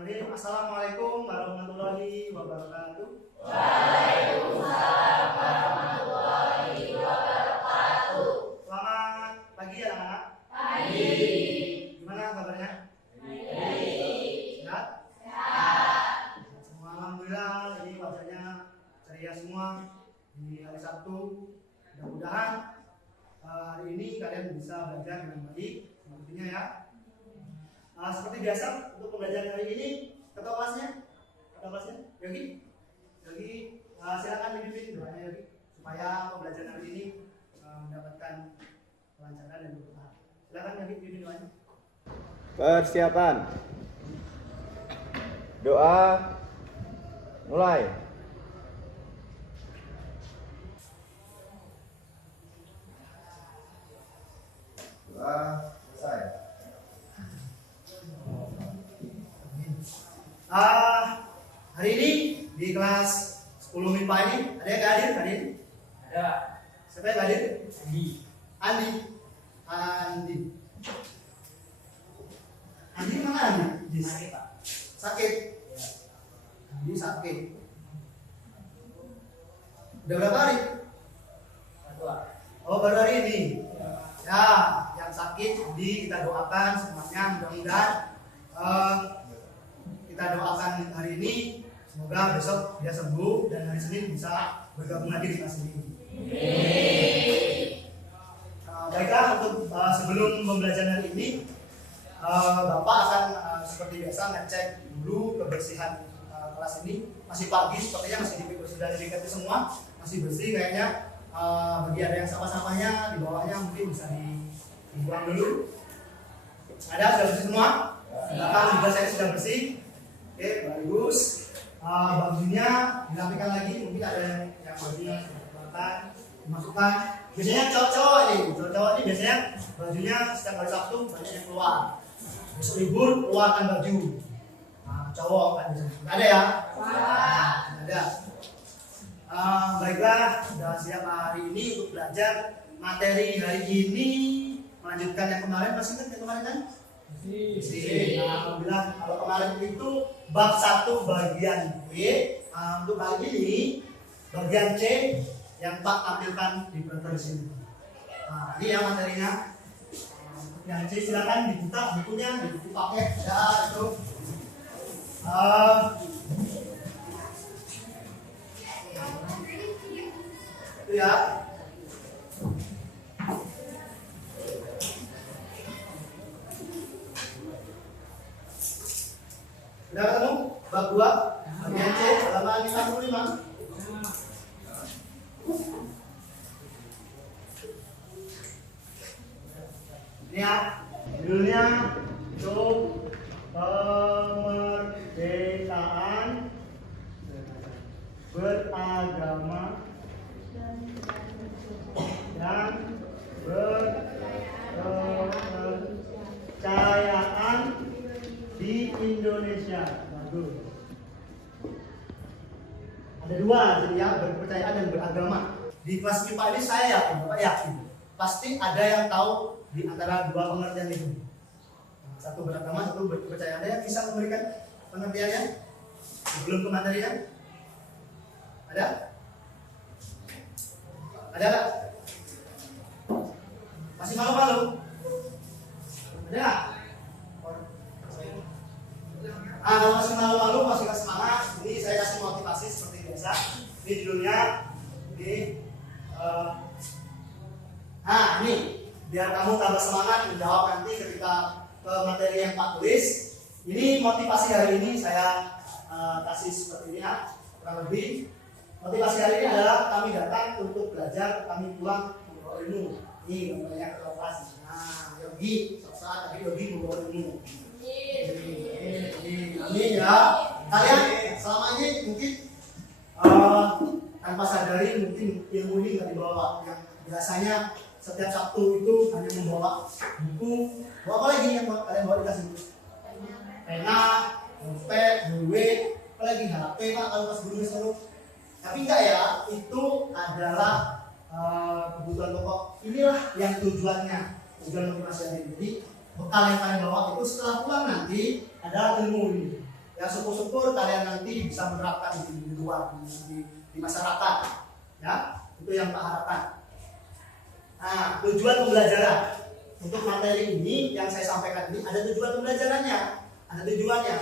Bismillahirrahmanirrahim. Assalamualaikum warahmatullahi wabarakatuh. Waalaikumsalam warahmatullahi wabarakatuh. Selamat pagi ya anak. Pagi. Gimana kabarnya? Baik. Sehat? Sehat. Semua alhamdulillah. Ini wajahnya ceria semua di hari Sabtu. Mudah-mudahan hari ini kalian bisa belajar dengan baik. Sepertinya ya. Seperti biasa untuk pembelajaran hari ini, ketua kelasnya, Yogi, silakan dipimpin doanya Yogi, supaya pembelajaran hari ini mendapatkan kelancaran dan keberkahan. Silakan Yogi pimpin doanya. Persiapan. Doa mulai. Doa selesai. Hari ini di kelas 10 MIPA ini ada yang hadir hari ini? Ada. Siapa yang hadir? Andi. Andi mana Andi? Mari Pak. Sakit. Andi sakit. Udah berapa hari? Ketua. Oh, baru hari ini. Ya, yang sakit jadi kita doakan semuanya, mudah-mudahan kita doakan hari ini semoga besok dia sembuh dan hari Senin bisa bergabung lagi di kelas ini. Baiklah, untuk sebelum pembelajaran hari ini Bapak akan seperti biasa ngecek dulu kebersihan kelas ini. Masih pagi, sepertinya masih sudah diganti semua, masih bersih kayaknya. Bagi ada yang sampah-sampahnya di bawahnya mungkin bisa dibuang dulu. Ada sudah bersih semua? Belakang juga saya sudah bersih. Oke, bagus. Bajunya dirapikan lagi, mungkin ada yang bajunya sudah dimasukkan. Biasanya cowok-cowok ini biasanya bajunya setiap hari Sabtu banyak yang keluar. Besok libur keluarkan baju. Cowok kan biasanya. Nggak ada ya? Nggak ada. Baiklah, sudah siap hari ini untuk belajar materi hari ini. Melanjutkan yang kemarin, masih ingat yang kemarin kan? Alhamdulillah, kalau kemarin itu bab 1 bagian B. Untuk kali ini bagian C yang Pak tampilkan di printer sini. Ini ya materinya. Yang C silakan dibuka bukunya, dibuku paket ya itu. Itu ya. Sudah ketemu? Bab 2 bagian C halaman 55. Ini ya, judulnya untuk kemerdekaan beragama dan berkepercayaan di Indonesia. Bagus. Ada dua, jadi ya, berkepercayaan dan beragama. Di kelas MIPA ini saya yakin, Bapak yakin, pasti ada yang tahu di antara dua pengertian itu. Satu beragama, satu berkepercayaan. Ada yang bisa memberikan pengertiannya sebelum ke materinya? Ada? Ada nggak? Masih malu-malu? Ada nggak? Kalau masih malu-malu, masih kasih semangat. Ini saya kasih motivasi seperti biasa. Ini judulnya. Ini ini biar kamu tambah semangat menjawab nanti ketika ke materi yang Pak tulis. Ini motivasi hari ini saya kasih seperti ini ya, kurang lebih. Motivasi hari ini adalah kami datang untuk belajar, kami pulang membawa ilmu. Ini gambarnya ketua kelas. Yogi, saat tadi Yogi membawa ilmu. Amin ya. Kalian selama ini mungkin tanpa sadari mungkin ilmu ini nggak dibawa. Yang biasanya setiap Sabtu itu hanya membawa buku. Bawa apa lagi yang kalian bawa dikasih buku? Pena, dompet, duit, apa lagi HP Pak kalau pas guru suruh. Tapi enggak ya, itu adalah kebutuhan pokok. Inilah yang tujuan motivasi hari ini. Jadi bekal yang kalian bawa itu setelah pulang nanti adalah ilmu ini. Ya syukur-syukur kalian nanti bisa menerapkan di luar di masyarakat. Ya, itu yang Pak harapkan. Nah, tujuan pembelajaran untuk materi ini yang saya sampaikan ini ada tujuan pembelajarannya, ada tujuannya.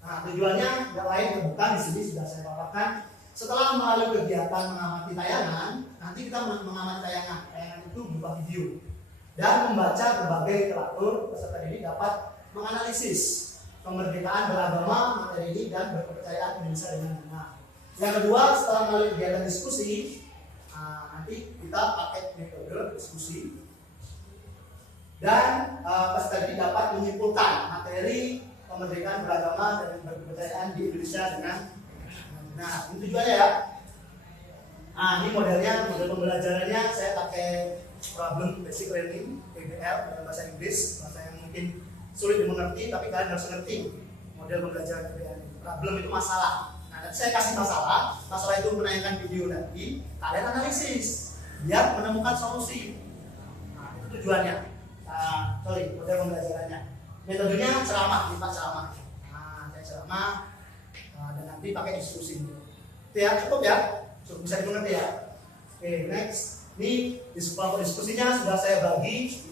Nah, tujuannya nggak lain bukan di sini sudah saya paparkan. Setelah melalui kegiatan mengamati tayangan, nanti kita mengamati tayangan itu berupa video dan membaca berbagai teratur. Peserta ini dapat menganalisis kemerdekaan beragama materi ini dan berkepercayaan Indonesia dengan benar. Yang kedua, setelah melalui kegiatan diskusi, nanti kita pakai metode diskusi dan peserta ini dapat menyimpulkan materi kemerdekaan beragama dan berkepercayaan di Indonesia dengan benar. Ini tujuannya ya. Nah, ini modelnya, model pembelajarannya saya pakai problem basic learning (PBL) dalam bahasa Inggris, bahasa yang mungkin sulit dimengerti, tapi kalian harus ngerti model pembelajaran PBL. Problem itu masalah. Nah, nanti saya kasih masalah itu menayangkan video nanti, kalian analisis biar menemukan solusi. Nah, itu tujuannya. Model pembelajarannya. Metodenya ceramah, ceramah. Nah, saya ceramah dan nanti pakai diskusi. Itu ya, cukup ya, cukup bisa dimengerti ya. Oke, next. Ini diskusinya sudah saya bagi.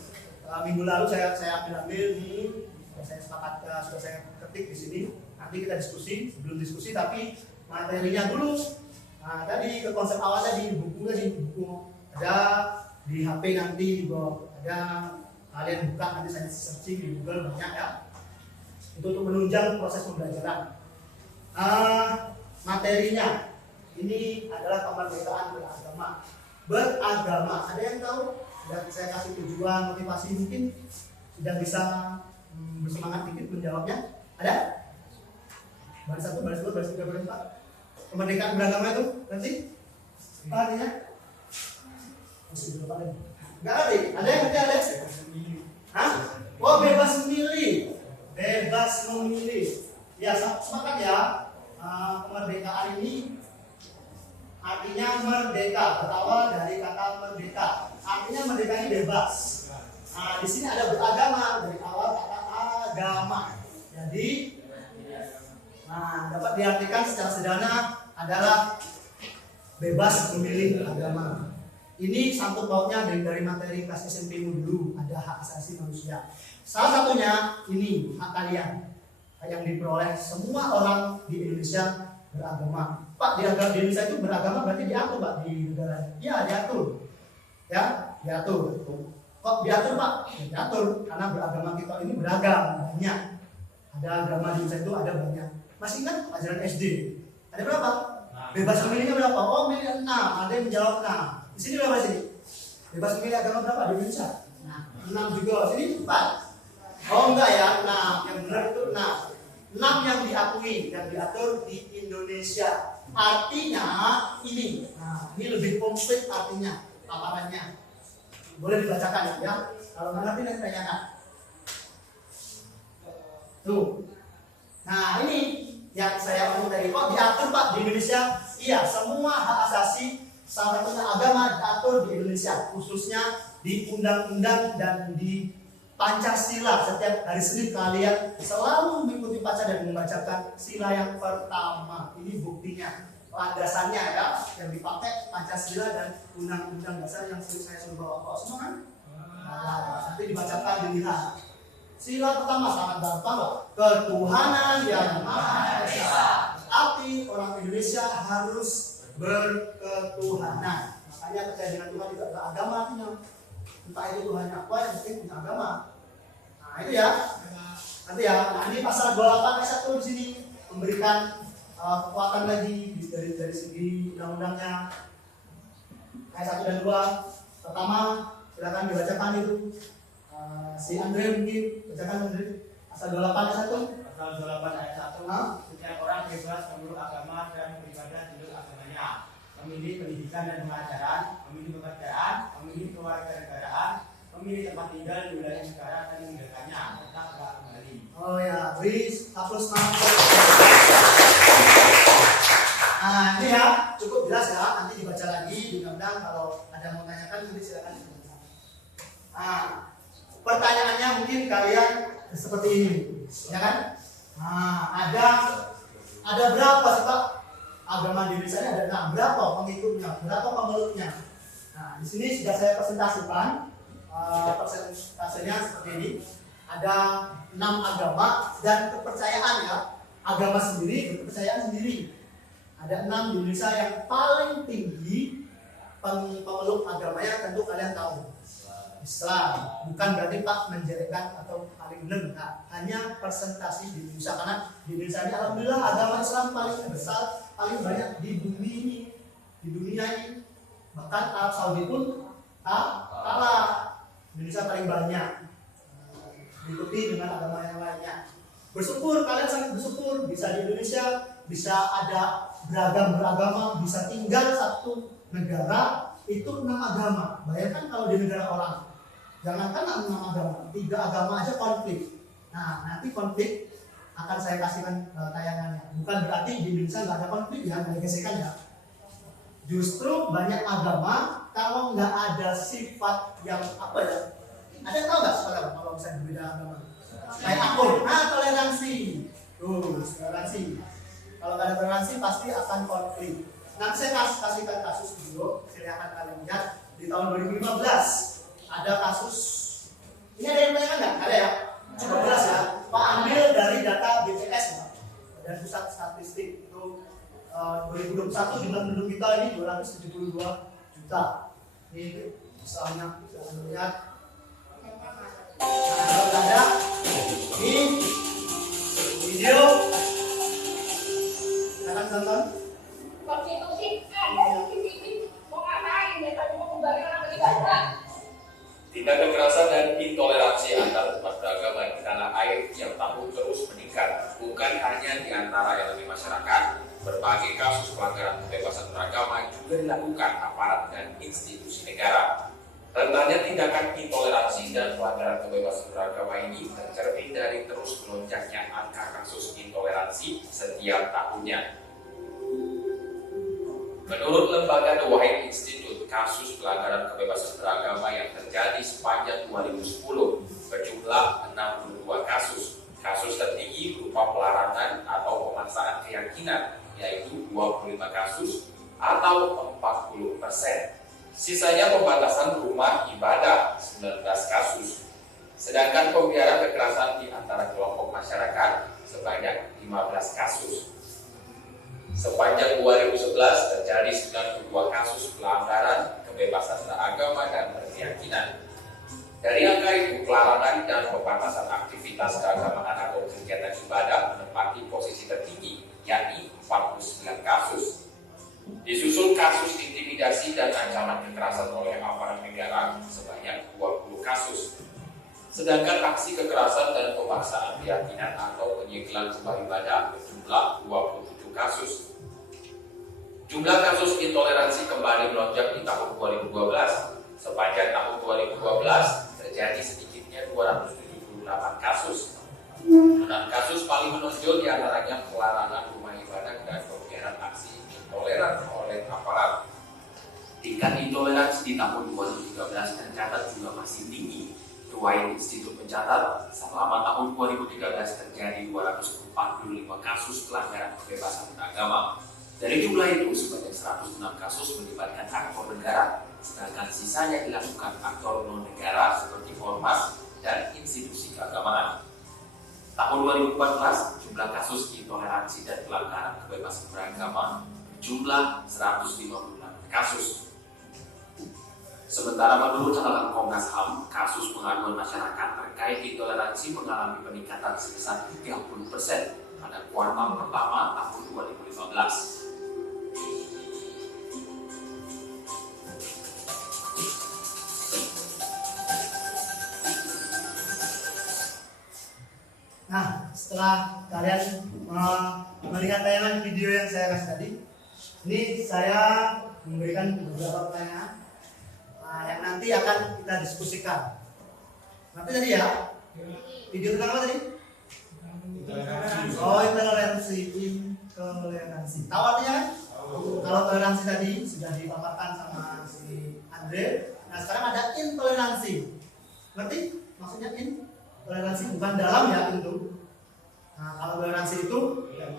Minggu lalu saya ambil ini, saya sepakat sudah saya ketik di sini. Nanti kita diskusi, sebelum diskusi tapi materinya dulu. Nah, tadi ke konsep awalnya di buku ada di HP nanti juga ada, kalian buka nanti saya searching di Google banyak ya. Itu untuk menunjang proses pembelajaran. Materinya ini adalah kemerdekaan beragama. Ada yang tahu? Dan saya kasih tujuan, motivasi, mungkin sudah bisa bersemangat dikit menjawabnya. Ada? Baris 1, baris 2, baris 3, baris 4. Kemerdekaan beragama itu nanti apa artinya? Masih berapa lagi? Enggak ada. Ada yang ngerti ada? Hah? Oh, bebas memilih. Bebas memilih. Ya, sepakat ya. Kemerdekaan ini artinya merdeka, berawal dari kata merdeka. Artinya merdeka ini bebas. Nah, di sini ada beragama, dari awal kata agama. Jadi, dapat diartikan secara sederhana adalah bebas memilih agama. Ini sangkut pautnya dari materi kelas SMP dulu, ada hak asasi manusia. Salah satunya ini hak kalian yang diperoleh semua orang di Indonesia beragama. Pak, di Indonesia itu beragama berarti diatur Pak di negara. Ya, diatur. Ya, diatur. Kok diatur Pak? Ya, diatur karena beragama kita ini beragam, banyak. Ada agama di Indonesia itu ada banyak. Masih ingat ajaran SD? Ada berapa? Bebas memilihnya berapa? Oh, milih 6. Ada yang menjawab 6. Di sini berapa sih? Bebas memilih agama berapa di Indonesia? 6 juga. Sini 4. Oh enggak ya, 6. Yang benar itu 6. 6 yang diakui dan diatur di Indonesia. Artinya ini. Nah, ini lebih komplit artinya, paparannya. Boleh dibacakan ya. Kalau nggak ngerti nanti tanyakan. Tuh. Nah, ini yang saya ngomong tadi. Kok diatur Pak di Indonesia? Iya, semua hak asasi salah satunya agama diatur di Indonesia, khususnya di undang-undang dan di Pancasila. Setiap hari Senin kalian selalu mengikuti baca dan membacakan sila yang pertama. Ini buktinya, landasannya ya, yang dipakai Pancasila dan undang-undang dasar yang saya suruh bawa semua kan? Nah, nanti dibacakan dilihat. Sila pertama sangat gampang loh. Ketuhanan yang Maha Esa. Arti orang Indonesia harus berketuhanan. Makanya percaya dengan Tuhan itu adalah agama artinya. Entah itu Tuhannya apa, yang penting punya agama. Nah itu ya. Nanti ya. Nah ini pasal 28 ayat 1 di sini memberikan kekuatan lagi dari segi undang-undangnya. Ayat 1 dan 2. Pertama, silakan dibacakan itu. Si Andre mungkin bacakan Andre. Pasal 28 ayat 1. Pasal 28 ayat 1. Setiap orang bebas memeluk agama dan beribadah di luar agamanya. Memilih pendidikan dan pengajaran, memilih pekerjaan, memilih kewarganegaraan, memilih tempat tinggal di wilayah negara dan meninggalkannya, tetap tidak kembali. Oh ya, please hapus nama. Nah ini ya, cukup jelas ya. Nanti dibaca lagi di undang-undang. Kalau ada mau tanyakan nanti silakan. Nah, pertanyaannya mungkin kalian seperti ini, ya kan? Nah, ada berapa sih Pak agama di Indonesia ini? Ada berapa pengikutnya, berapa pemeluknya? Nah, di sini sudah saya presentasikan persentasenya seperti ini. Ada 6 agama dan kepercayaan ya. Agama sendiri, kepercayaan sendiri. Ada 6 di Indonesia yang paling tinggi pemeluk agamanya, tentu kalian tahu. Islam. Bukan berarti Pak menjelekkan atau paling benar. Hanya presentasi di Indonesia, karena di Indonesia ini alhamdulillah agama Islam paling besar, paling banyak di bumi ini, di dunia ini. Bahkan Arab Saudi pun kalah. Indonesia paling banyak, diikuti dengan agama yang lainnya. Bersyukur, kalian sangat bersyukur bisa di Indonesia, bisa ada beragama, bisa tinggal satu negara itu 6 agama. Bayangkan kalau di negara orang, jangankan 6 agama, 3 agama aja konflik. Nah, nanti konflik akan saya kasihkan tayangannya. Bukan berarti di Indonesia nggak ada konflik ya, nggak ada gesekan ya. Justru banyak agama kalau nggak ada sifat yang apa ya? Ada yang tahu nggak sekarang kalau misalnya berbeda agama? Kayak akur, toleransi. Tuh, toleransi. Kalau nggak ada toleransi pasti akan konflik. Nanti saya kasihkan kasus dulu, silahkan kalian lihat di tahun 2015 ada kasus. Ini ada yang tanyakan nggak? Ada ya? Cukup jelas ya. Pak ambil dari data BPS Pak, dan pusat statistik itu 2021 jumlah penduduk kita ini 272 juta. Ini misalnya bisa lihat. Nah, kalau ada ini video, silakan tonton. Konstitusi ada di sini, mau ngapain ya? Tadi mau kembalikan apa tidak? Tindak kekerasan dan intoleransi antar umat beragama di tanah air yang tahun terus meningkat, bukan hanya di antara elemen masyarakat. Berbagai kasus pelanggaran kebebasan beragama juga dilakukan aparat dan institusi negara. Rentannya tindakan intoleransi dan pelanggaran kebebasan beragama ini tercermin dari terus melonjaknya angka kasus intoleransi setiap tahunnya. Menurut lembaga The White Institute, kasus pelanggaran kebebasan beragama yang terjadi sepanjang 2010 berjumlah 62 kasus. Kasus tertinggi berupa pelarangan atau pemaksaan keyakinan, yaitu 25 kasus atau 40%. Sisanya pembatasan rumah ibadah 19 kasus. Sedangkan pembiaran kekerasan di antara kelompok masyarakat sebanyak 15 kasus. Sepanjang 2011 terjadi 92 kasus pelanggaran kebebasan beragama dan berkeyakinan. Dari angka itu, pelarangan dan pembatasan aktivitas keagamaan atau kegiatan ibadah menempati posisi tertinggi, yakni 49 kasus. Disusul kasus intimidasi dan ancaman kekerasan oleh aparat negara sebanyak 20 kasus. Sedangkan aksi kekerasan dan pemaksaan keyakinan atau penyegelan rumah ibadah berjumlah 27 kasus. Jumlah kasus intoleransi kembali melonjak di tahun 2012. Sepanjang tahun 2012 terjadi sedikitnya 278 kasus. 6 kasus paling menonjol diantaranya pelarangan rumah ibadah dan pembiaran aksi intoleran oleh aparat. Tingkat intoleransi di tahun 2013 tercatat juga masih tinggi. The White Institute mencatat selama tahun 2013 terjadi 245 kasus pelanggaran kebebasan beragama. Dari jumlah itu, sebanyak 106 kasus melibatkan aktor negara, sedangkan sisanya dilakukan aktor non-negara seperti ormas dan institusi keagamaan. Tahun 2014, jumlah kasus intoleransi dan pelanggaran kebebasan beragama berjumlah 158 kasus. Sementara menurut catatan Komnas HAM, kasus pengaduan masyarakat terkait intoleransi mengalami peningkatan sebesar 30% pada kuartal pertama tahun 2015. Nah, setelah kalian melihat tayangan video yang saya kasih tadi, ini saya memberikan beberapa pertanyaan yang nanti akan kita diskusikan. Nanti tadi ya, video tentang apa tadi? Oh, intoleransi. Tahu artinya kan? Kalau toleransi tadi sudah dipaparkan sama si Andre. Nah, sekarang ada intoleransi. Ngerti? Maksudnya toleransi bukan dalam ya tentu. Nah, kalau toleransi itu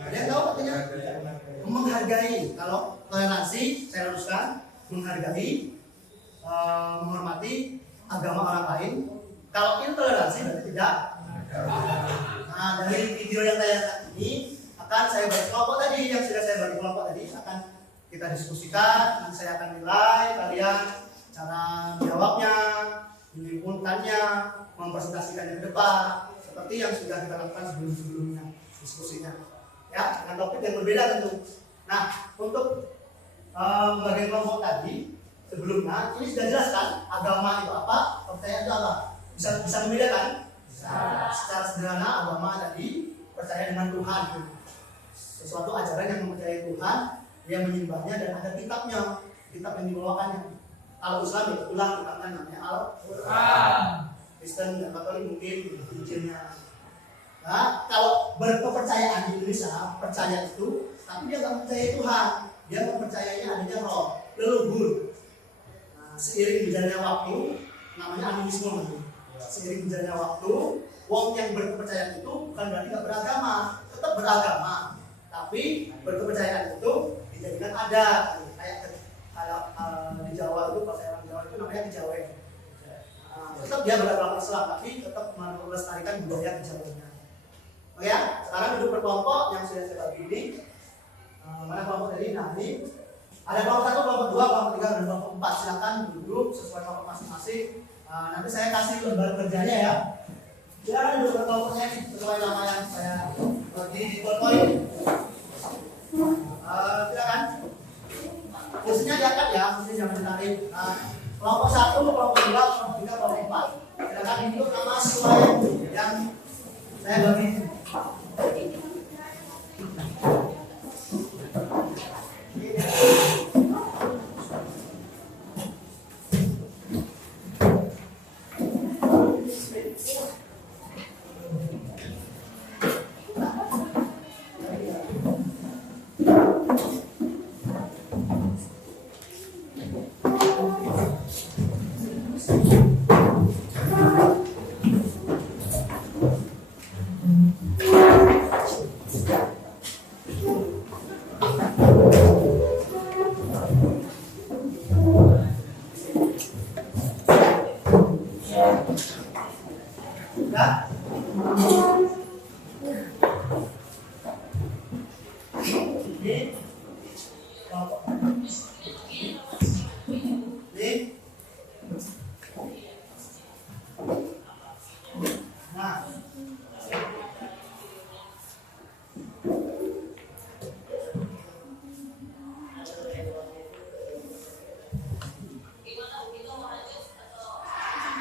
kalian tahu artinya menghargai. Kalau toleransi saya luruskan, menghargai, menghormati agama orang lain. Kalau intoleransi berarti tidak. Nah, dari video yang saya ini akan saya bagi kelompok tadi, yang sudah saya bagi kelompok tadi akan kita diskusikan. Nanti saya akan nilai kalian cara menjawabnya, menyimpulkannya, mempresentasikannya ke depan, seperti yang sudah kita lakukan sebelum-sebelumnya diskusinya. Ya, dengan topik yang berbeda tentu. Nah, untuk bagian kelompok tadi sebelumnya ini sudah jelas kan agama itu apa, kepercayaan itu apa? Bisa membedakan? Secara sederhana agama tadi percaya dengan Tuhan, sesuatu ajaran yang mempercayai Tuhan, dia menyembahnya dan ada kitabnya, kitab yang dibawakannya. Kalau Islam ya ulang kitabnya namanya Al-Quran. Kristen dan Katolik mungkin Injilnya. Nah, kalau berkepercayaan di Indonesia percaya itu, tapi dia nggak percaya Tuhan, dia mempercayainya adanya roh, leluhur. Nah, seiring berjalannya waktu, namanya animisme nanti. Seiring berjalannya waktu, wong yang berkepercayaan itu bukan berarti nggak beragama, tetap beragama, tapi berkepercayaan itu dijadikan adat. Kayak kalau di Jawa itu, kalau saya orang Jawa itu namanya kejawen. Tetap dia beragama Islam, tapi tetap melestarikan budaya kejawennya. Oke ya, sekarang duduk berkelompok yang sudah saya bagi ini. Mana kelompok tadi? Nah ini ada kelompok 1, kelompok 2, kelompok 3, dan kelompok 4. Silakan duduk sesuai kelompok masing-masing. Nanti saya kasih lembar kerjanya ya. Silakan duduk berkelompoknya sesuai nama yang saya bagi di PowerPoint. Silakan. Kursinya diangkat ya, kursi jangan ditarik. Kelompok 1, kelompok 2, kelompok 3, kelompok 4. Silakan input nama sesuai yang saya bagi.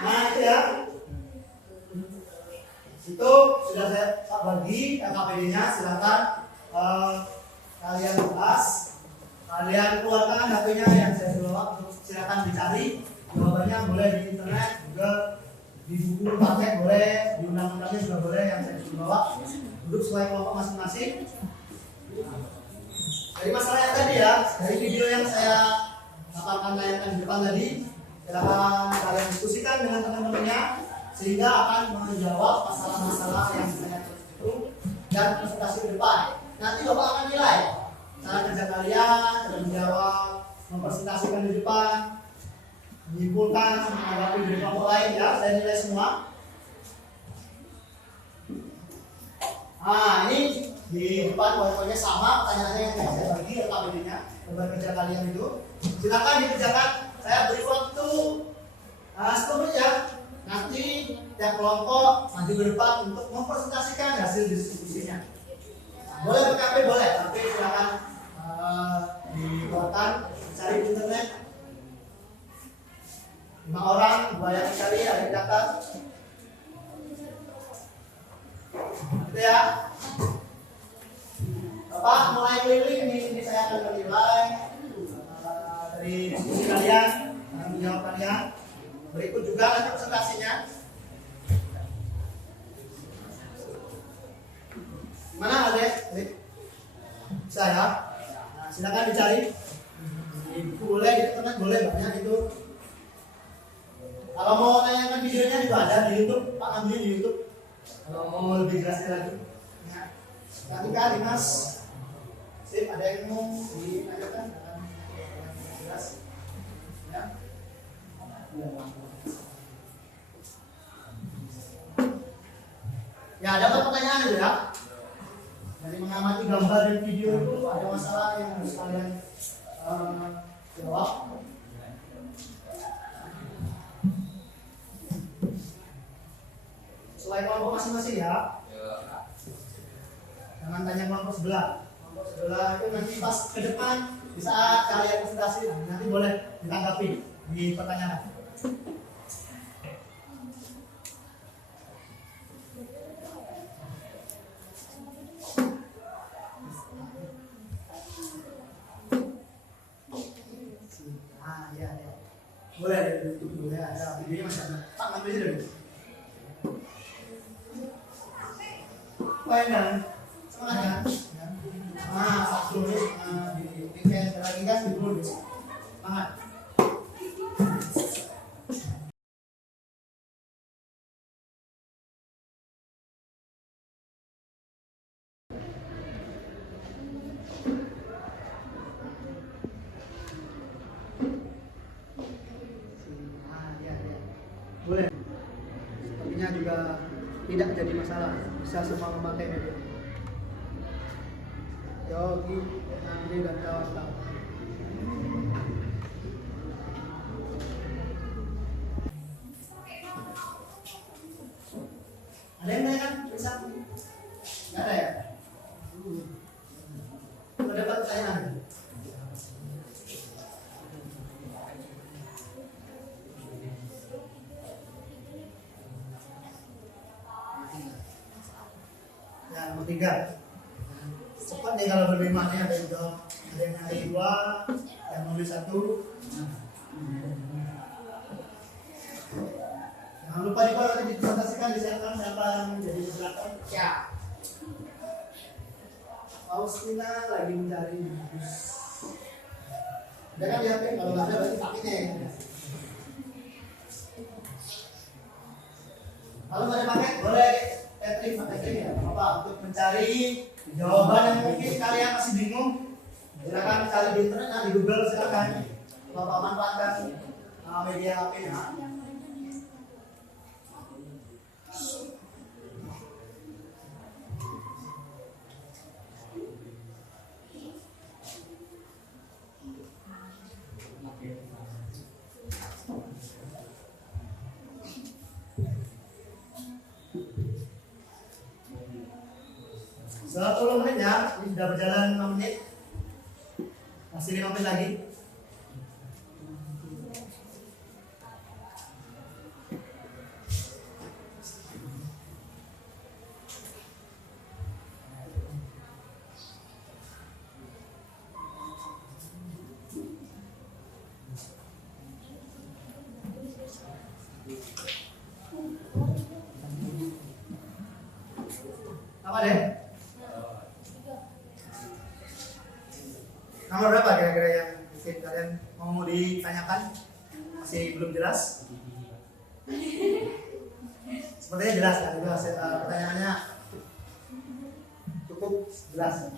Nah itu ya, itu sudah saya bagi KKPD-nya. Silakan kalian bahas, kalian keluarkan HP-nya yang saya bawa, silakan dicari jawabannya, boleh di internet juga, di buku paket boleh, di undang-undangnya juga boleh yang saya bawa. Duduk sesuai kelompok masing-masing. Dari masalah yang tadi ya, dari video yang saya akan tayangkan di depan tadi, silakan kalian diskusikan dengan teman-temannya sehingga akan menjawab masalah-masalah yang saya itu dan presentasi ke depan. Nanti Bapak akan nilai cara kerja kalian, cara menjawab, mempresentasikan di depan, menyimpulkan, menanggapi dari kelompok lain ya. Saya nilai semua. Nah ini di depan poin-poinnya sama, pertanyaannya yang saya bagi KKPD-nya, lembar kerja kalian itu. Silakan dikerjakan. Saya beri waktu 10 menit ya. Nanti tiap kelompok maju ke depan untuk mempresentasikan hasil diskusinya. Boleh PKP boleh, tapi silakan dikeluarkan, cari di internet. 5 orang, 2 yang dicari, ada yang dapat. Gitu ya. Bapak mulai keliling ini saya akan menilai dari diskusi kalian, menjawab kalian. Berikut juga nanti presentasinya. Mana ada? Bisa ya. Nah, silakan dicari. Di buku boleh, di internet boleh, banyak itu. Kalau mau tayangkan videonya juga ada di YouTube, Pak ambil di YouTube. Kalau mau lebih jelasnya lagi. Ya. Ketika Dimas, sip, ada yang mau ditanyakan? Jelas? Ya. Ya, ada pertanyaan itu ya. Dari mengamati gambar dan video itu ada masalah yang harus kalian jawab. Selain kelompok masing-masing ya. Jangan tanya kelompok sebelah. Kelompok sebelah itu nanti pas ke depan di saat kalian presentasi nanti boleh ditanggapi di pertanyaan. Ya. Boleh dulu ya, ada videonya masih ada. Pak ngambil aja dulu. Mainan, semangat kan? Satu di weekend lagi gas di dulu. Semangat. Ya. Boleh. Sepertinya juga tidak jadi masalah, bisa semua memakai media. Yogi, Andri dan kawan-kawan. Ada yang tanyakan? Bisa? Nggak ada ya? Sudah dapat pertanyaan? Ya, nomor 3. Cepat deh kalau berlima nih, ada yang nyari 2, yang nulis 1. Jangan lupa juga nanti dipresentasikan di siapa yang menjadi moderator. Ya. Faustina lagi mencari bus. Ada kan di HP? Kalau nggak ada berarti pakainya. Kalau nggak ada pakai, boleh pakai ya. Apa untuk mencari jawaban yang mungkin kalian masih bingung? Silakan cari di internet, di Google silakan. Bapak manfaatkan media HP ya. Setelah 10 menit ya, ini sudah berjalan 5 menit. Masih 5 menit lagi. Apa deh? Nomor berapa kira-kira yang mungkin kalian mau ditanyakan? Masih belum jelas? Sepertinya jelas kan? Pertanyaannya cukup jelas.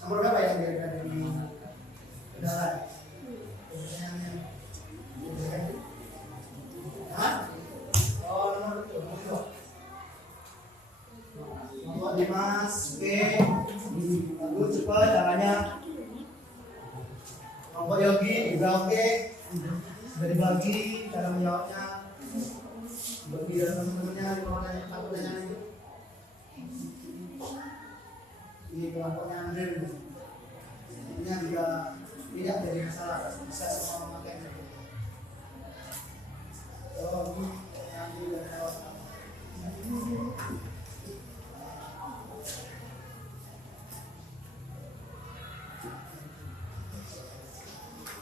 Nomor berapa yang ada di kendaraan? Oh, nomor itu, nomor 2. Nomor 5, oke. Bagus, cepat caranya. Nomor Yogi juga oke. Sudah dibagi cara menjawabnya. Bagi teman-temannya di bawah pertanyaan itu. Di kelompoknya Andre ini juga tidak jadi masalah, bisa semua memakainya. Oh, ini yang dari lewat.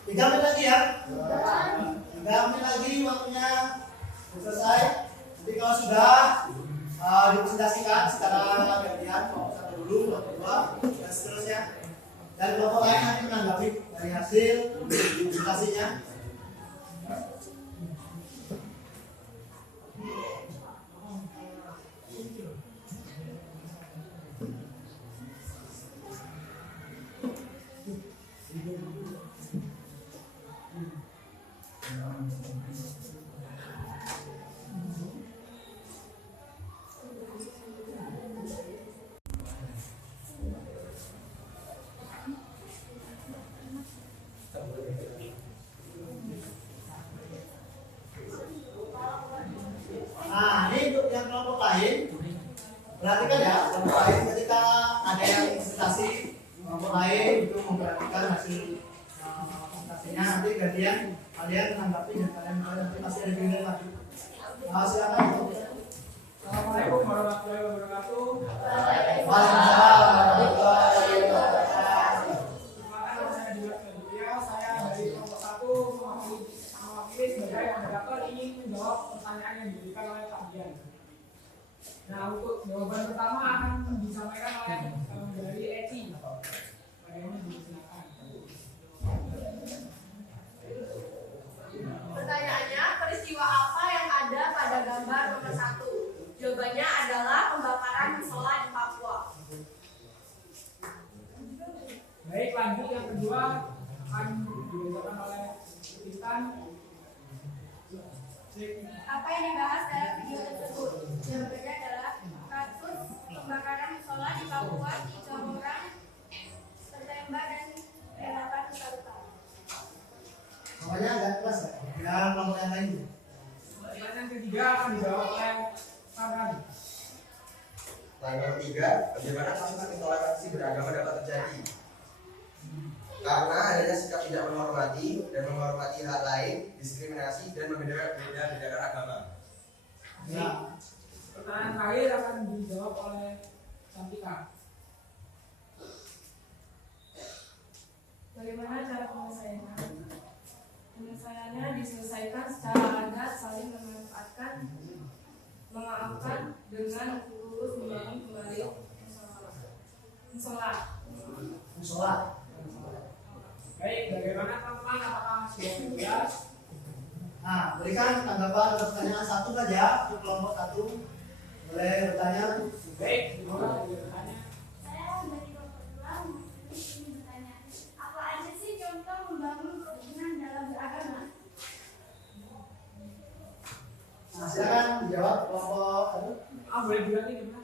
3 menit lagi ya. 3 menit lagi waktunya selesai. Jadi kalau sudah dipresentasikan secara gantian, satu dulu, kedua, dan seterusnya. Dan kelompok lain nanti menanggapi dari hasil presentasinya. Nah, ini untuk yang kelompok lain, perhatikan ya, kelompok lain ketika ada yang presentasi, kelompok lain itu memperhatikan hasil presentasinya, nanti gantian kalian menanggapi dan kalian nanti pasti ada pilihan lagi. Nah, silakan. Assalamualaikum warahmatullahi wabarakatuh. Waalaikumsalam warahmatullahi wabarakatuh. Terima kasih saya juga ya. Saya dari kelompok 1 mewakili sebagai moderator ingin menjawab pertanyaan yang diberikan oleh Pak Dian. Nah, untuk jawaban pertama akan disampaikan oleh dari Eti. Bagaimana disilakan? Pertanyaannya, peristiwa apa yang ada pada gambar nomor 1? Jawabannya adalah pembakaran musola di Papua. Baik, lanjut yang kedua akan dibacakan oleh Intan. Apa yang dibahas dalam video tersebut? Jawabannya adalah kasus pembakaran musola di Papua, 3 orang tertembak dan 8 luka-luka. Pokoknya agak keras ya, yang kelompok yang lain. Pertanyaan ketiga akan dijawab oleh Farhan. Pertanyaan ketiga, bagaimana kasus intoleransi beragama dapat terjadi? Karena adanya sikap tidak menghormati dan menghormati hak lain, diskriminasi dan membeda-bedakan agama. Ya. Pertanyaan terakhir akan dijawab oleh Santika. Bagaimana cara penyelesaiannya? Penyelesaiannya diselesaikan secara adat, saling memanfaatkan, memaafkan dengan tulus membangun kembali musola. Musola. Baik, bagaimana teman-teman? Apakah sudah jelas? Nah, berikan tanggapan atas pertanyaan 1 saja untuk kelompok 1. Boleh bertanya. Baik, dimulai dari bertanya. Saya dari kelompok 2 ingin bertanya, apa aja sih contoh membangun kerukunan dalam beragama? Nah, silakan dijawab kelompok 1. Boleh bilangin gimana?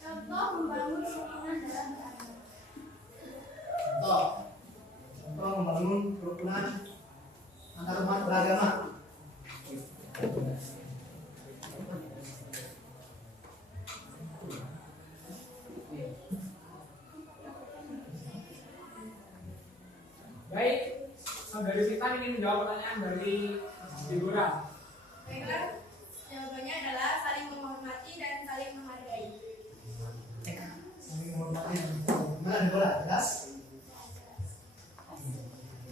Contoh membangun kerukunan dalam beragama. Contoh membangun kerukunan antar umat beragama. Baik, dari kita ingin menjawab pertanyaan dari Deborah. Baiklah, jawabannya adalah saling menghormati dan saling menghargai. Saling menghormati. Gimana Deborah? Jelas?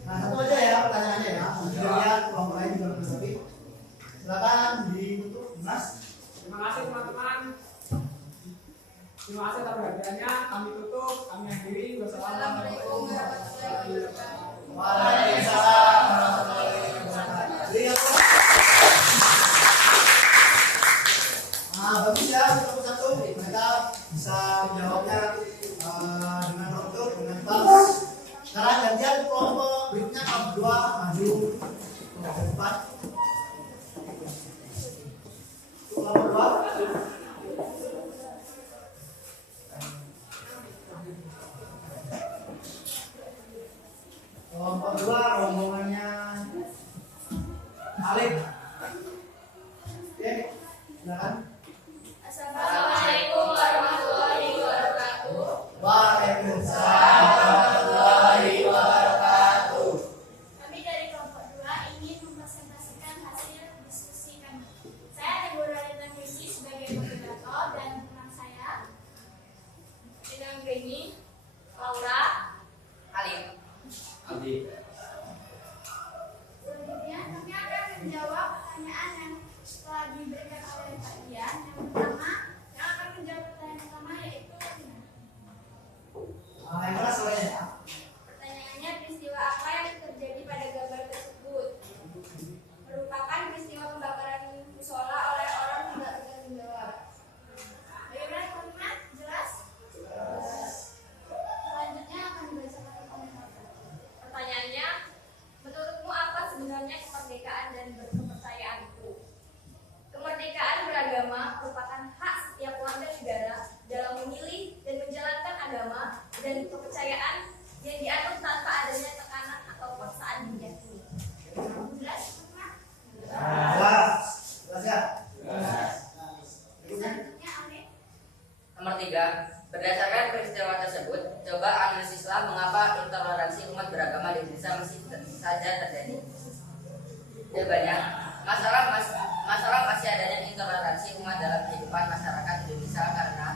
Nah, satu aja ya pertanyaannya ya. Nanti lihat kelompok lain juga menanggapi. Silakan ditutup, Mas. Terima kasih teman-teman. Terima kasih atas perhatiannya. Kami tutup, kami akhiri. Wassalamualaikum warahmatullahi wabarakatuh. Waalaikumsalam warahmatullahi wabarakatuh. Lihat. Nah, bagus ya untuk satu. Mereka bisa menjawabnya dengan runtuh, dengan bagus. Sekarang gantian kelompok berikutnya kelompok 2 maju ke depan. Kelompok 2. Kelompok 2 rombongannya Alif. Oke, silakan. Assalamualaikum warahmatullahi wabarakatuh. Waalaikumsalam warahmatullahi wabarakatuh. Kami dari kelompok 2 ingin mempresentasikan hasil diskusi kami. Saya Deborah Rita sebagai moderator dan teman saya Inang Grini, Laura, Alim. Aldi. agama dan kepercayaan yang dianut tanpa adanya tekanan atau paksaan diyakini. Jelas? Jelas. Jelas ya? Selanjutnya, Amin. Nomor 3, berdasarkan peristiwa tersebut, coba analisislah mengapa intoleransi umat beragama di Indonesia masih saja terjadi. Jawabannya, masalah masih adanya intoleransi umat dalam kehidupan masyarakat Indonesia karena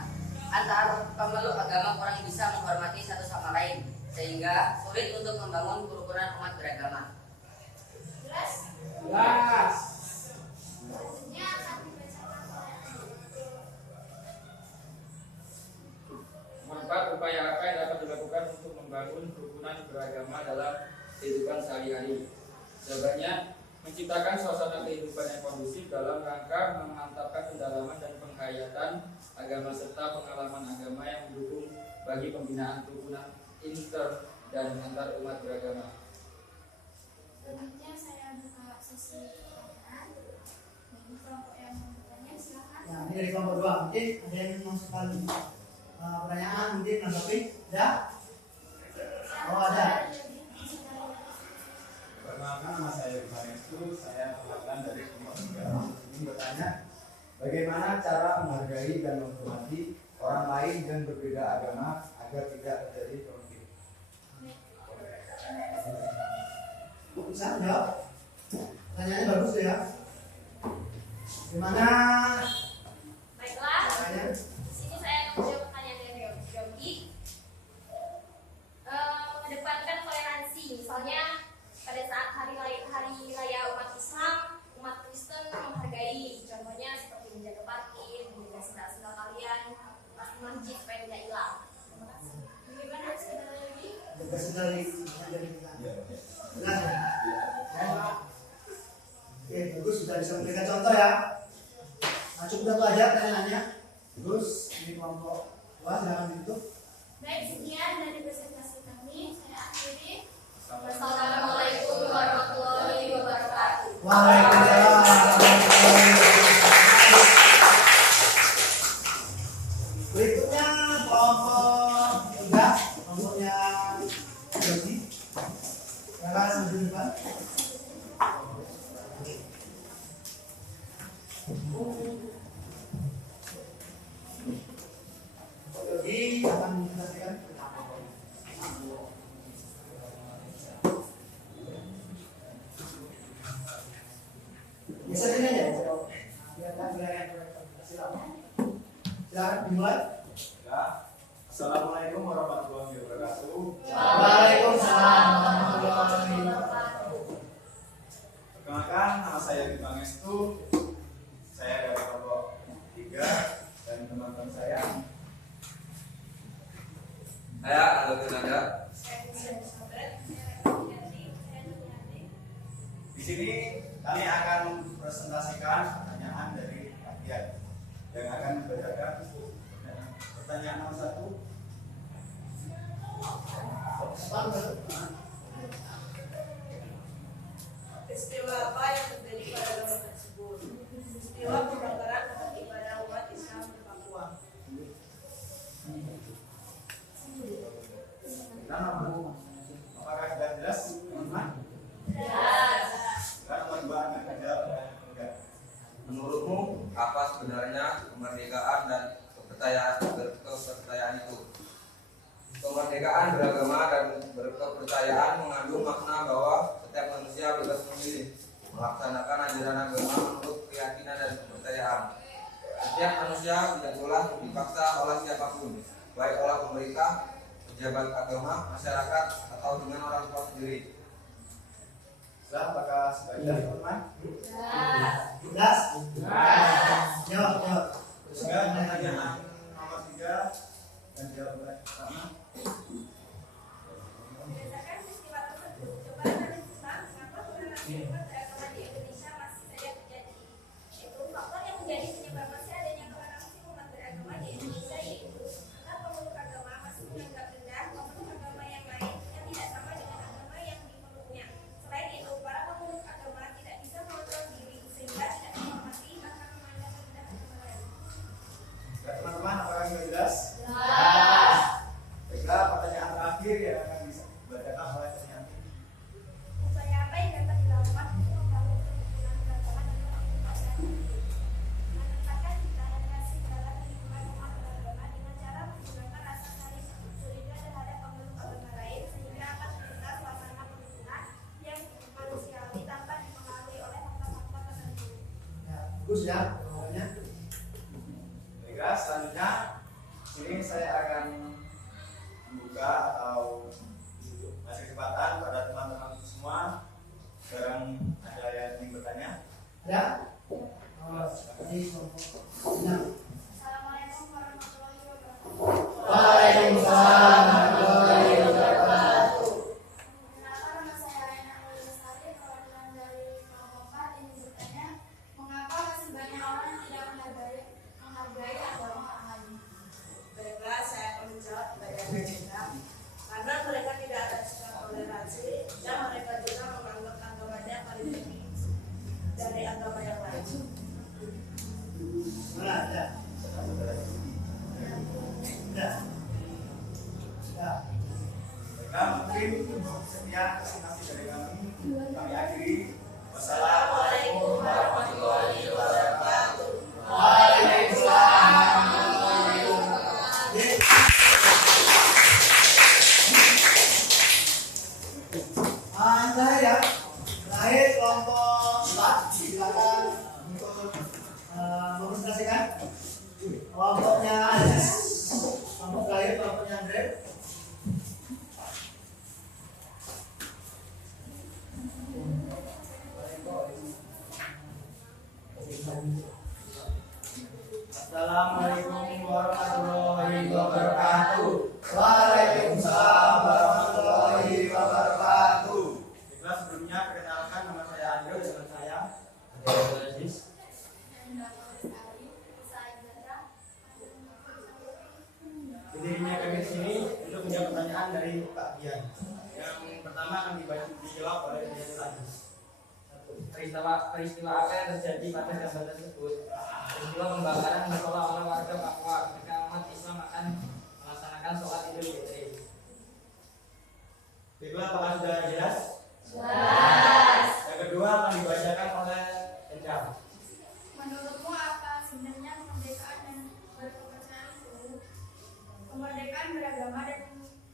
antara pemeluk agama kurang bisa menghormati satu sama lain, sehingga sulit untuk membangun kerukunan umat beragama. Jelas? Jelas. Selanjutnya akan dibacakan Nomor 4, upaya apa yang dapat dilakukan untuk membangun kerukunan beragama dalam kehidupan sehari-hari? Jawabannya, menciptakan suasana kehidupan yang kondusif dalam rangka memantapkan pendalaman dan penghayatan agama serta pengalaman agama yang mendukung bagi pembinaan kerukunan inter dan antar umat beragama. Selanjutnya saya buka sesi pertanyaan. Bagi kelompok yang mau bertanya silakan. Nah, ini dari kelompok 2. Mungkin ada yang memasukkan pertanyaan, mungkin menanggapi? Ya? Oh, ada. Perkenalkan, nama saya Ivanestu. Saya perwakilan dari kelompok 3. Ini bertanya, bagaimana cara menghargai dan menghormati orang lain yang berbeda agama agar tidak terjadi konflik? Bisa jawab? Pertanyaannya bagus tuh ya. Gimana? Baiklah. Pertanyaan? Di sini saya akan menjawab pertanyaan dari Yogi. Mengedepankan toleransi, misalnya pada saat hari raya umat Islam, umat Kristen menghargai, contohnya seperti menjaga parkir, menjaga sendal-sendal kalian, masuk masjid supaya tidak hilang. Terima kasih. Bagaimana saudara Yogi? Tegas dari kita. Jelas ya? Oke, bagus, sudah bisa memberikan contoh ya. Nah, cukup satu aja pertanyaannya. Terus ini kelompok 2, silakan ditutup. Baik, sekian dari presentasi kami. Saya akhiri. Assalamualaikum warahmatullahi wabarakatuh. Waalaikumsalam. Berikutnya kelompok 3, kelompoknya Yogi. Silakan maju depan. Yogi akan menjelaskan. Bisa ini aja. Silakan dimulai. Ya. Assalamualaikum warahmatullahi wabarakatuh. Waalaikumsalam warahmatullahi wabarakatuh. Perkenalkan, nama saya Ivanestu. Saya dari kelompok 3 dan teman-teman saya. Saya Aldo Nanda. Di sini kami akan presentasikan pertanyaan dari kalian yang akan membacakan pertanyaan nomor 1. Peristiwa apa yang terjadi pada lomba tersebut? Peristiwa pembakaran tempat ibadah umat Islam di Papua. Apakah sudah jelas, teman-teman? Jelas. Nomor 2 akan dijawab oleh Enggak. Menurutmu, apa sebenarnya kemerdekaan dan kepercayaan itu? Kemerdekaan beragama dan berkepercayaan mengandung makna bahwa setiap manusia bebas memilih melaksanakan ajaran agama menurut keyakinan dan kepercayaan. Setiap manusia tidak boleh dipaksa oleh siapapun, baik oleh pemerintah, pejabat agama, masyarakat, atau dengan orang tua sendiri. Apakah sudah jelas, teman-teman? Jelas? Jawab. Sekarang pertanyaan nomor 3 dan jawaban pertama. Berdasarkan peristiwa tersebut, coba analisislah mengapa toleransi umat beragama di Indonesia masih saja terjadi. Itu faktor yang menjadi penyebab masih adanya toleransi umat beragama di Indonesia yaitu karena pemeluk agama masih menganggap rendah pemeluk agama yang lain yang tidak sama dengan agama yang dimeluknya. Selain itu, para pemeluk agama tidak bisa mengontrol diri sehingga tidak menghormati bahkan memandang rendah agama lain. Teman-teman, apakah sudah jelas? Jelas. Bagus ya jawabannya. Baiklah, selanjutnya ini saya akan membuka atau kasih kesempatan pada teman-teman semua. Sekarang ada yang ingin bertanya? Ada? Ini kelompoknya. Assalamualaikum warahmatullahi wabarakatuh. Waalaikumsalam warahmatullahi wabarakatuh. Kenapa nama saya Raina Lestari, perwakilan dari kelompok 4 ini bertanya, mengapa masih banyak orang yang tidak menghargai agama orang lain? Baiklah, saya akan menjawab pertanyaan mereka. Karena mereka tidak ada sikap toleransi dan mereka juga menganggap agamanya paling tinggi dari agama yang lain. Mana ada? Ada. Ya. Baiklah, mungkin sekian presentasi dari kami akhiri. Wassalamualaikum warahmatullahi wabarakatuh. Waalaikumsalam. Anda ya, terakhir kelompok 4 silakan untuk mempresentasikan kelompoknya Aziz, kelompok terakhir kelompoknya Andre. Assalamualaikum warahmatullahi wabarakatuh. Waalaikumsalam warahmatullahi wabarakatuh. Baiklah, sebelumnya perkenalkan, nama saya Andrew, dengan saya Aziz. Berdirinya kami di sini untuk menjawab pertanyaan dari Pak Dian. Yang pertama akan dijawab oleh Dian Aziz. Peristiwa apa yang terjadi pada gambar tersebut? Peristiwa pembakaran musola oleh warga Papua ketika umat Islam akan melaksanakan sholat Idul Fitri. Baiklah, apakah sudah jelas? Jelas. Yang kedua akan dibacakan oleh Endra. Menurutmu apa sebenarnya kemerdekaan dan berkepercayaan itu? Kemerdekaan beragama dan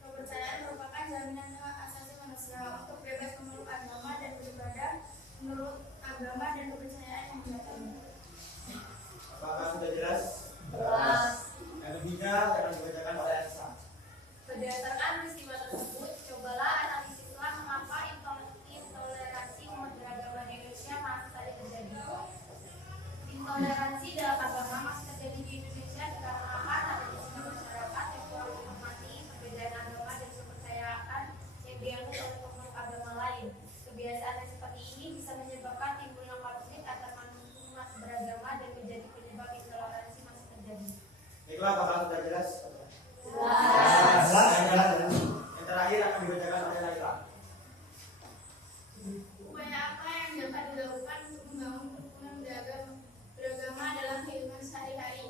kepercayaan merupakan jaminan hak asasi manusia untuk bebas memeluk agama dan beribadah menurut agama dan kepercayaan yang diakini. Apakah sudah jelas? Jelas. Yang ketiga akan dibacakan oleh Elsa. Berdasarkan peristiwa tersebut, cobalah analisislah mengapa intoleransi umat beragama di Indonesia masih saja terjadi. Intoleransi dalam agama masih terjadi di Indonesia dikarenakan adanya sebuah masyarakat yang kurang menghormati perbedaan agama dan kepercayaan yang dianut oleh pemeluk agama lain. Kebiasaan yang seperti ini bisa menyebabkan timbulnya konflik antar umat beragama dan menjadi penyebab intoleransi masih terjadi. Baiklah, apakah sudah jelas? Jelas. Yang terakhir akan dibacakan oleh Laila. Upaya apa yang dapat dilakukan untuk membangun kerukunan beragama dalam kehidupan sehari-hari?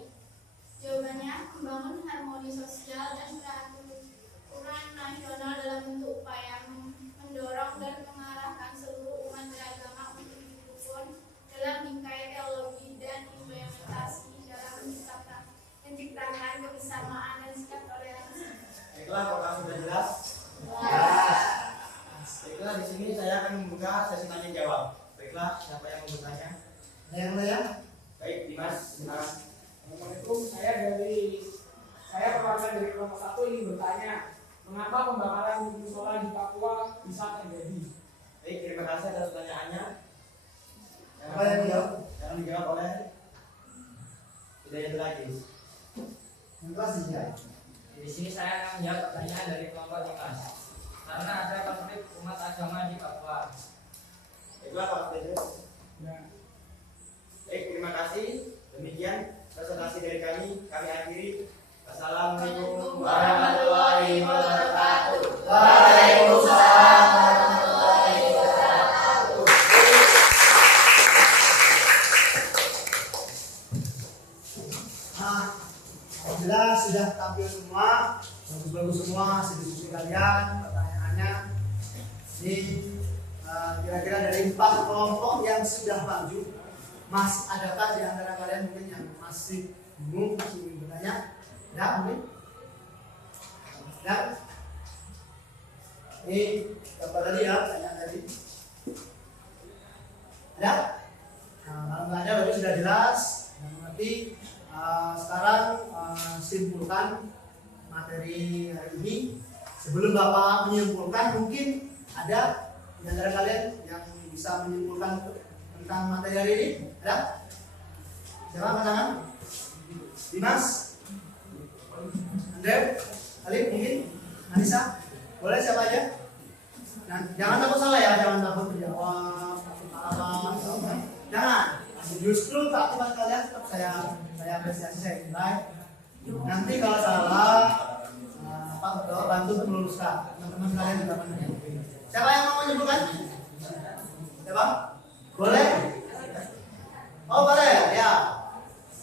Jawabannya, membangun harmoni sosial dan keaturan nasional dalam bentuk upaya mendorong dan mengarahkan seluruh umat beragama untuk rukun dalam bingkai teologi dan implementasi dalam menciptakan kebersamaan dan sikap toleransi. Baiklah, apakah sudah jelas? Baiklah, di sini saya akan membuka sesi tanya jawab. Baiklah, siapa yang mau bertanya? Ada yang lain? Baik, Dimas, silakan. Assalamualaikum, saya perwakilan dari kelompok 1 ingin bertanya, mengapa pembakaran musola di Papua bisa terjadi? Baik, terima kasih atas pertanyaannya. Apa yang dijawab? Yang dijawab oleh Hidayat lagi. Yang pasti ya. Di sini saya akan menjawab pertanyaan dari kelompok 5. Karena ada konflik umat agama di Papua. Baiklah, Pak Presiden. Baik, terima kasih. Demikian presentasi dari kami akhiri. Wassalamualaikum warahmatullahi wabarakatuh. Waalaikumsalam warahmatullahi wabarakatuh. Alhamdulillah sudah tampil semua, bagus-bagus semua hasil diskusi kalian, pertanyaannya. Ini kira-kira dari 4 kelompok yang sudah maju, masih adakah di antara kalian mungkin yang masih bingung, masih ingin bertanya? Ya, mungkin? Ya? Ini apa tadi ya, pertanyaan tadi? Ada? Nah, kalau nggak ada bagus sudah jelas, berarti sekarang simpulkan materi hari ini. Sebelum Bapak menyimpulkan, mungkin ada di antara kalian yang bisa menyimpulkan tentang materi hari ini? Ada? Siapa pasangan? Dimas? Andre? Alif mungkin? Anissa? Boleh siapa aja? Nah, jangan takut salah ya, jangan takut menjawab apa. Jangan. Justru keaktifan kalian tetap saya apresiasi, saya nilai. Nanti kalau salah, Pak bantu untuk meluruskan. Teman-teman kalian juga menanya. Siapa yang mau menyebutkan? Siapa? Boleh? Oh boleh ya.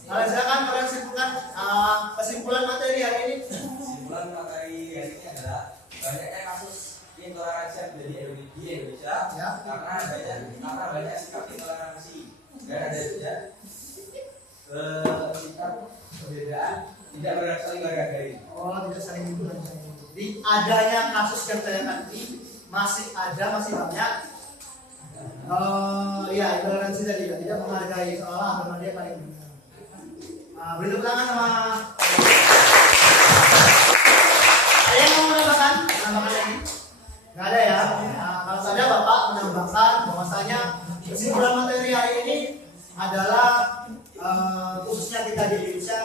Kalian silakan kalian simpulkan kesimpulan materi hari ini. Kesimpulan materi hari ini adalah banyaknya kasus intoleransi yang terjadi di Indonesia ya. karena banyak sikap intoleransi dan ada juga sikap perbedaan tidak saling menghargai. Oh, tidak saling menghargai. Jadi adanya kasus yang terjadi ini masih banyak. Iya, intoleransi tadi tidak menghargai seolah agama dia paling benar. Beri tepuk tangan sama. Ada yang mau menambahkan lagi? Nggak ada ya. Kalau saja Bapak menambahkan bahwasanya kesimpulan materi hari ini adalah khususnya kita di Indonesia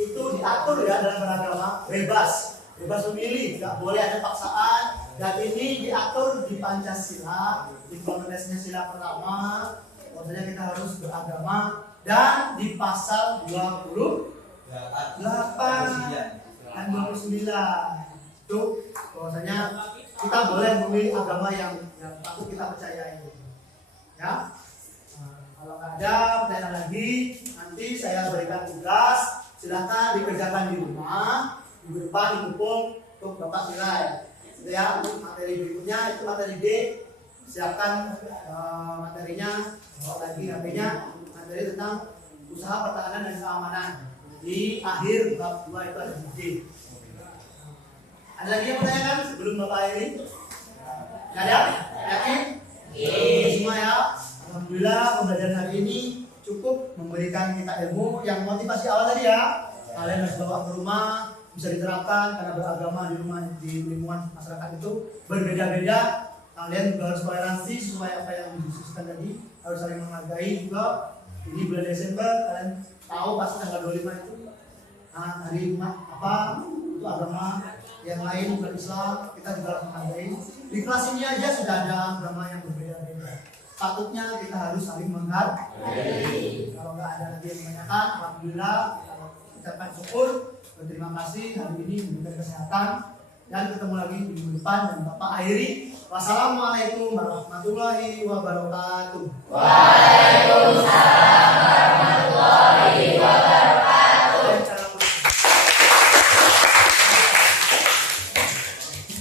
itu diatur ya dalam beragama bebas memilih, tidak boleh ada paksaan, dan ini diatur di Pancasila, implementasinya sila pertama, bahwasanya kita harus beragama, dan di pasal 28 dan 29 itu bahwasanya kita boleh memilih agama yang patut kita percayai. Ya, kalau nggak ada pertanyaan lagi, nanti saya berikan tugas, silakan dikerjakan di rumah. Minggu depan didukung untuk Bapak nilai. Ya, untuk materi berikutnya itu materi D. Siapkan materinya, bawa lagi HP-nya, materi tentang usaha pertahanan dan keamanan. Di akhir bab 2 itu ada D. Ada lagi yang bertanyakan sebelum Bapak akhiri? Nggak ada? Yakin? Semua ya. Alhamdulillah pembelajaran hari ini cukup memberikan kita ilmu yang motivasi awal tadi ya. Kalian harus bawa ke rumah, bisa diterapkan karena beragama di rumah, di lingkungan masyarakat itu berbeda-beda. Kalian juga harus toleransi sesuai apa yang didiskusikan tadi, harus saling menghargai juga. Ini bulan Desember, kalian tahu pasti tanggal 25 itu hari apa itu agama yang lain bukan Islam, kita juga harus menghargai. Di kelas ini aja sudah ada agama yang berbeda-beda. Patutnya kita harus saling menghargai. Kalau nggak ada lagi yang menanyakan, alhamdulillah kita ucapkan syukur. Terima kasih hari ini memberikan kesehatan, dan ketemu lagi di minggu depan, dan Bapak akhiri. Wassalamualaikum warahmatullahi wabarakatuh. Waalaikumsalam.